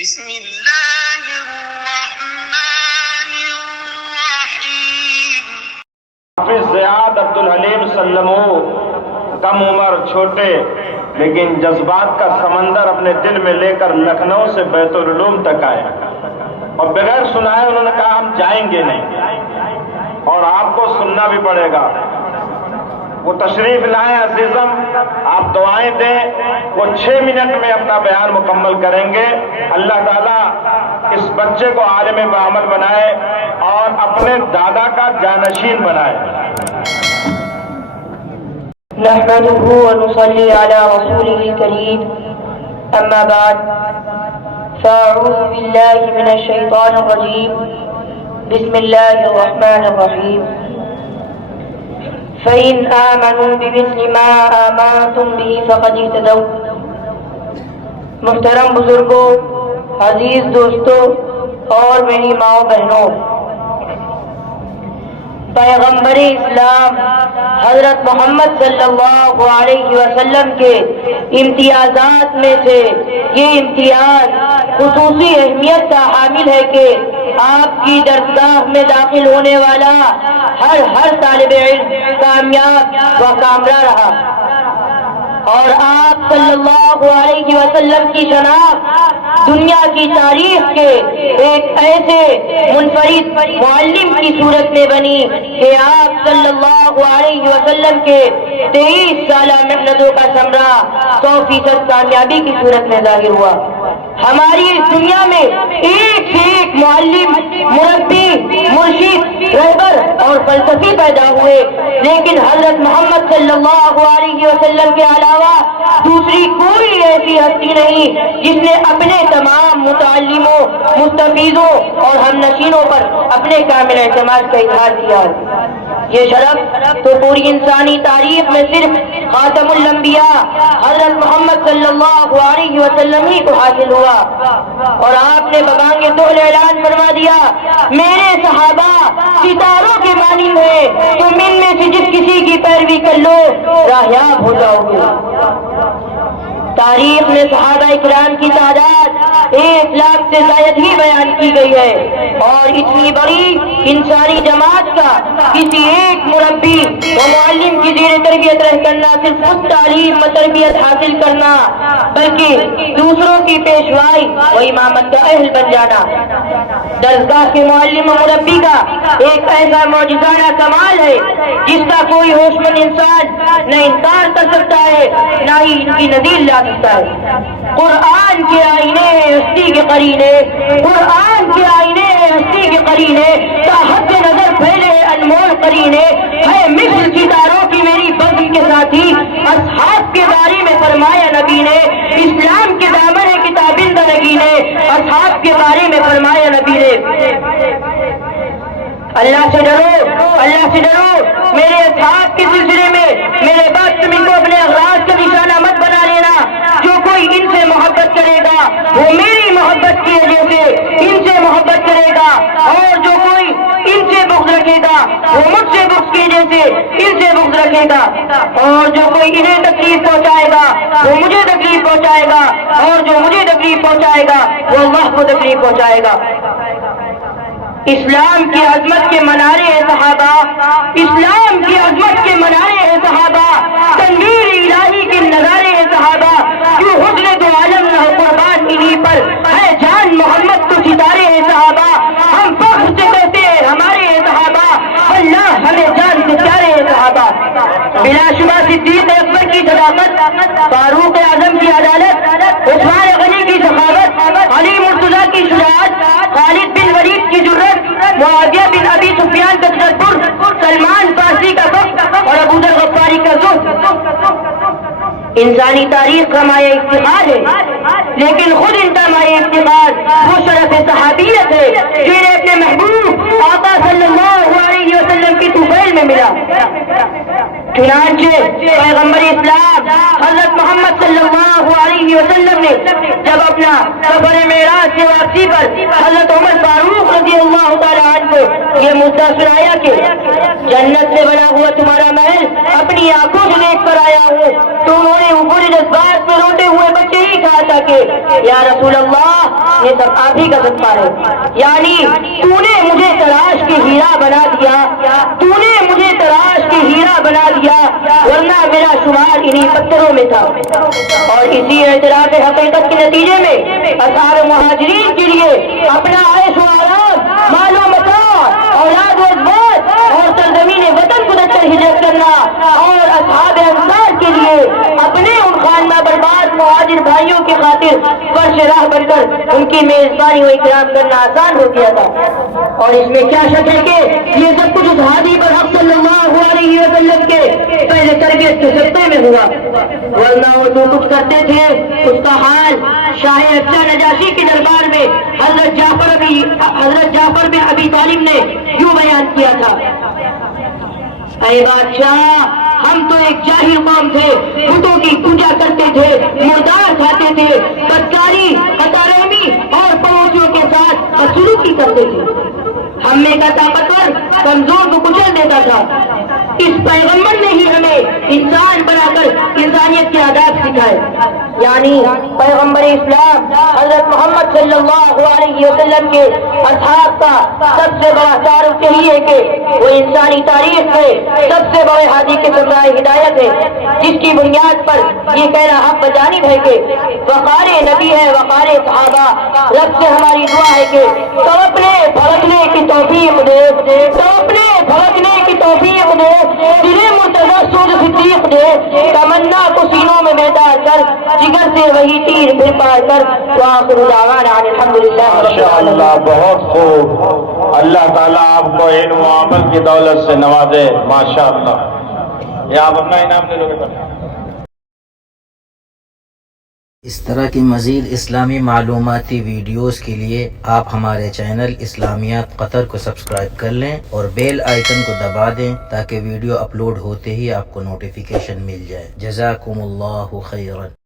بسم اللہ الرحمن الرحیم۔ حافظ زیاد عبدالحلیم سلمو کم عمر چھوٹے لیکن جذبات کا سمندر اپنے دل میں لے کر لکھنؤ سے بیت العلوم تک آئے اور بغیر سنائے انہوں نے کہا ہم جائیں گے نہیں اور آپ کو سننا بھی پڑے گا۔ وہ تشریف لائیں عزیزم، آپ دعائیں دیں، وہ 6 منٹ میں اپنا بیان مکمل کریں گے۔ اللہ تعالیٰ اس بچے کو عالم بعمل بنائے اور اپنے دادا کا جانشین بنائے۔ نحمده ونصلي على رسوله الكريم أما بعد فأعوذ بالله من الشيطان الرجيم بسم الله الرحمن الرحيم فإن آمنوا بمثل ما آمنتم به فقد اهتدوا۔ محترم بزرگوں، عزیز دوستوں اور میری ماؤں بہنوں، پیغمبر اسلام حضرت محمد صلی اللہ علیہ وسلم کے امتیازات میں سے یہ امتیاز خصوصی اہمیت کا حامل ہے کہ آپ کی درسگاہ میں داخل ہونے والا ہر طالب علم کامیاب و کامرہ رہا، اور آپ صلی اللہ علیہ وسلم کی شناخت دنیا کی تاریخ کے ایک ایسے منفرد معلم کی صورت میں بنی کہ آپ صلی اللہ علیہ وسلم کے 23 سالہ محنتوں کا ثمرہ 100% کامیابی کی صورت میں ظاہر ہوا۔ ہماری اس دنیا میں ایک سے ایک معلم، مربی، مرشد، رہبر اور فلسفی پیدا ہوئے، لیکن حضرت محمد صلی اللہ علیہ وسلم کے علاوہ دوسری کوئی ایسی ہستی نہیں جس نے اپنے تمام متعلموں، مستفیضوں اور ہم نشینوں پر اپنے کامل اعتماد کا اظہار کیا ہو۔ یہ شرف تو پوری انسانی تاریخ میں صرف خاتم الانبیاء حضرت محمد صلی اللہ علیہ وسلم ہی کو حاصل ہوا، اور آپ نے ببانگ طول اعلان فرما دیا میرے صحابہ ستاروں کے مانند ہیں، تم ان میں سے جس کسی کی پیروی کر لو راہیاب ہو جاؤ گے۔ تاریخ میں صحابہ اکرام کی تعداد 1 لاکھ سے زائد ہی بیان کی گئی ہے، اور اتنی بڑی انسانی جماعت کا کسی ایک مربی و معلم کی زیر تربیت رہ کرنا صرف خود تعلیم و تربیت حاصل کرنا بلکہ دوسروں کی پیشوائی و امامت کا اہل بن جانا درسگاہ کے معلم و مربی کا ایک ایسا معجزانہ کمال ہے جس کا کوئی ہوش مند انسان نہ انکار کر سکتا ہے نہ ہی ان کی نظیر لا سکتا ہے۔ قرآن کے آئینے ہستی کے قرینے، قرآن کے آئینے ہستی کے قرینے، تاحد نظر پھیلے انمول قرینے، ہے مثل ستاروں کی میری بغی کے ساتھی، اصحاب کے بارے میں فرمایا نبی نے، اسلام کے دامن کتابند نگی نے، اصحاب کے بارے میں فرمایا نبی نے۔ اللہ سے ڈرو، اللہ سے ڈرو، میرے اصحاب کے سلسلے میں میرے بعد تم ان کو اپنے اغراض کا نشانہ مت بنا لینا۔ جو کوئی ان سے محبت کرے گا وہ میری محبت کی وجہ سے ان سے محبت کرے گا، اور جو کوئی ان سے بغض رکھے گا وہ مجھ سے بغض کی وجہ سے ان سے بغض رکھے گا، اور جو کوئی انہیں تکلیف پہنچائے گا وہ مجھے تکلیف پہنچائے گا، اور جو مجھے تکلیف پہنچائے گا وہ اللہ کو تکلیف پہنچائے گا۔ اسلام کی عظمت کے منارے ہیں صحابہ، اسلام کی عظمت کے منارے ہیں صحابہ، تنویر الہی کے نظارے ہیں صحابہ، کیوں حسن دو عالم نہ قربان انہی پر ہے جان محمد تو ستارے ہیں صحابہ، ہم فخر سے کہتے ہیں ہمارے ہیں صحابہ، اللہ ہمیں جان سے پیارے ہیں صحابہ۔ بلا شبہ صدیق اکبر کی صداقت، فاروق اعظم کی عدالت، عثمان غنی کی سخاوت، علی مرتضیٰ کی شجاعت، خالد بن ولید کی جرأت، معاویہ بن ابی سفیان کا تدبر، سلمان فارسی کا فقہ اور ابو ذر غفاری کا زہد انسانی تاریخ کا مایہ افتخار ہے، لیکن خود ان کا مایہ افتخار وہ شرف صحابیت ہے جو انہیں اپنے محبوب آقا صلی اللہ علیہ وسلم کی طفیل میں ملا۔ چنانچہ پیغمبر اسلام حضرت محمد صلی اللہ علیہ وسلم نے جب اپنا سفر معراج سے واپسی پر حضرت عمر فاروق رضی اللہ تعالیٰ عنہ کو یہ مدعا سنایا کہ جنت سے بنا ہوا تمہارا محل اپنی آنکھوں سے دیکھ کر آیا ہوں، تو انہوں نے اوپری جذبات میں روتے ہوئے بچے یہی کہا تھا کہ یا رسول اللہ یہ سب آپ ہی کا صدقہ ہے، یعنی تو نے مجھے تراش کے ہیرا بنا دیا، تو نے مجھے تراش کے ہیرا بنا دیا، ورنہ میرا شمار انہی پتھروں میں تھا۔ اور اسی اعتراف حقیقت کے نتیجے میں اصحاب مہاجرین کے لیے اپنا عیش و آرام، مال و متاع، اولاد و ازواج اور سرزمین وطن کو چھوڑ کر ہجرت کرنا، اور اصحاب انصار کے لیے اپنے ان خانہ برباد مہاجر بھائیوں کی خاطر فرش راہ بن کر ان کی میزبانی و اکرام کرنا آسان ہو گیا تھا۔ اور اس میں کیا شک ہے کہ یہ سب کچھ اس ہادی برحق صلی اللہ علیہ وسلم کے پہلے تربیت کے سطح میں ہوا، ورنہ وہ جو کچھ کرتے تھے اس کا حال شاہ افسا نجاشی کے دربار میں حضرت جعفر بن ابی طالب نے یوں بیان کیا تھا: اے بادشاہ، ہم تو ایک جاہل قوم تھے، بتوں کی پوجا کرتے تھے، مردار کھاتے تھے، بدکاری، قطارومی اور پڑوسیوں کے ساتھ بدسلوکی کرتے تھے۔ ہم میں کا طاقتور کمزور کو کچل دیتا تھا۔ اس پیغمبر نے ہی ہمیں انسان بنا کر انسانیت کے آداب سکھائے، یعنی پیغمبر اسلام حضرت محمد صلی اللہ علیہ وسلم کے اصحاب کا سب سے بڑا تعارف یہی ہے کہ وہ انسانی تاریخ میں سب سے بڑے ہادی کے سمراہ ہدایت ہے، جس کی بنیاد پر یہ کہنا حق بجانب ہے کہ وقار نبی ہے وقار صحابہ۔ رب سے ہماری دعا ہے کہ تو اپنے بھڑکنے کی توفیق دے، تو اپنے بھڑکنے کی توفیق دے، دل مرتضی سود صدیق دے، تمنا کو سینوں میں بیدار کر، جگر سے وہی تیر پھر پار کر۔ وآخر دعوانا ان الحمدللہ۔ ماشاءاللہ، بہت خوب۔ اللہ تعالیٰ آپ کو علم و عمل کی دولت سے نوازے، ماشاءاللہ۔ یہ آپ اپنا انعام لے لو بیٹا۔ اس طرح کی مزید اسلامی معلوماتی ویڈیوز کے لیے آپ ہمارے چینل اسلامیات قطر کو سبسکرائب کر لیں اور بیل آئیکن کو دبا دیں تاکہ ویڈیو اپلوڈ ہوتے ہی آپ کو نوٹیفیکیشن مل جائے۔ جزاکم اللہ خیرا۔